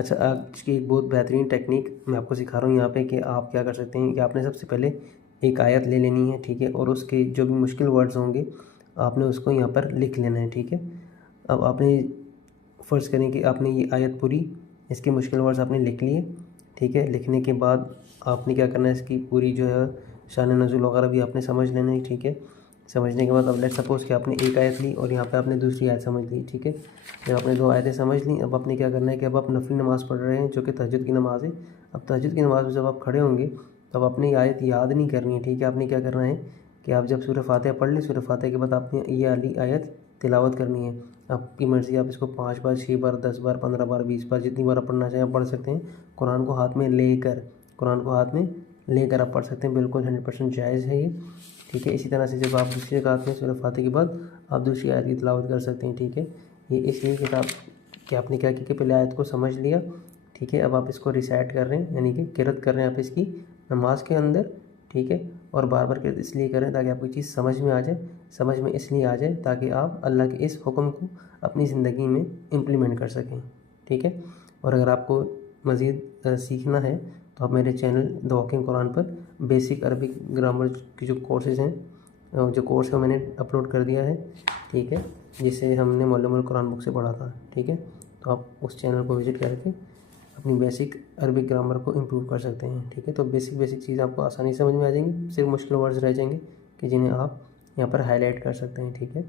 अच्छा, आज की एक बहुत बेहतरीन टेक्निक मैं आपको सिखा रहा हूँ यहाँ पे कि आप क्या कर सकते हैं कि आपने सबसे पहले एक आयत ले लेनी है, ठीक है, और उसके जो भी मुश्किल वर्ड्स होंगे आपने उसको यहाँ पर लिख लेना है, ठीक है। अब आपने फ़र्ज़ करें कि आपने ये आयत पूरी इसके मुश्किल वर्ड्स आपने लिख लिए, ठीक है। लिखने के बाद आपने क्या करना है, इसकी पूरी जो है शान नज़ुल वगैरह भी आपने समझ लेना है, ठीक है। समझने के बाद अब लेट्स सपोज़ कि आपने एक आयत ली और यहाँ पे आपने दूसरी आयत समझ ली, ठीक है। जब आपने 2 आयतें समझ ली, अब आपने क्या करना है कि अब आप नफ़िल नमाज़ पढ़ रहे हैं जो कि तहज्जुद की नमाज़ है। अब तहज्जुद की नमाज़ में जब आप खड़े होंगे तब आपने ये आयत याद नहीं करनी है, ठीक है। आपने क्या करना है कि आप जब सूरह फ़ातिहा पढ़ लें, सूरह फ़ातिहा के बाद आपने ये वाली आयत तिलावत करनी है। आपकी मर्ज़ी, आप इसको 5 बार, 6 बार, 10 बार, 15 बार, 20 बार, जितनी बार आप पढ़ना चाहें आप पढ़ सकते हैं। कुरान को हाथ में लेकर, कुरान को हाथ में लेकर आप पढ़ सकते हैं, बिल्कुल 100% जायज़ है ये, ठीक है। इसी तरह से जब आप दूसरी रकात में सूरह फ़ातिहा के बाद आप दूसरी आयत की तिलावत कर सकते हैं, ठीक है। ये इसलिए कि आपने क्या किया कि पहले आयत को समझ लिया, ठीक है। अब आप इसको रिसाइट कर रहे हैं, यानी कि किरत कर रहे हैं आप इसकी नमाज के अंदर, ठीक है। और बार बार किरत इसलिए कर रहे हैं ताकि आपको चीज़ समझ में आ जाए। समझ में इसलिए आ जाए ताकि आप अल्लाह के इस हुक्म को अपनी ज़िंदगी में इम्प्लीमेंट कर सकें, ठीक है। और अगर आपको मज़ीद सीखना है तो आप मेरे चैनल द वॉकिंग कुरान पर बेसिक अरबिक ग्रामर के जो कोर्सेज़ हैं, जो कोर्स है मैंने अपलोड कर दिया है, ठीक है, जिसे हमने मुअल्लिमुल कुरान बुक से पढ़ा था, ठीक है। तो आप उस चैनल को विज़िट करके अपनी बेसिक अरबिक ग्रामर को इम्प्रूव कर सकते हैं, ठीक है। तो बेसिक चीज़ आपको आसानी से समझ में आ जाएंगी, सिर्फ मुश्किल वर्ड्स रह जाएंगे कि जिन्हें आप यहाँ पर हाईलाइट कर सकते हैं, ठीक है।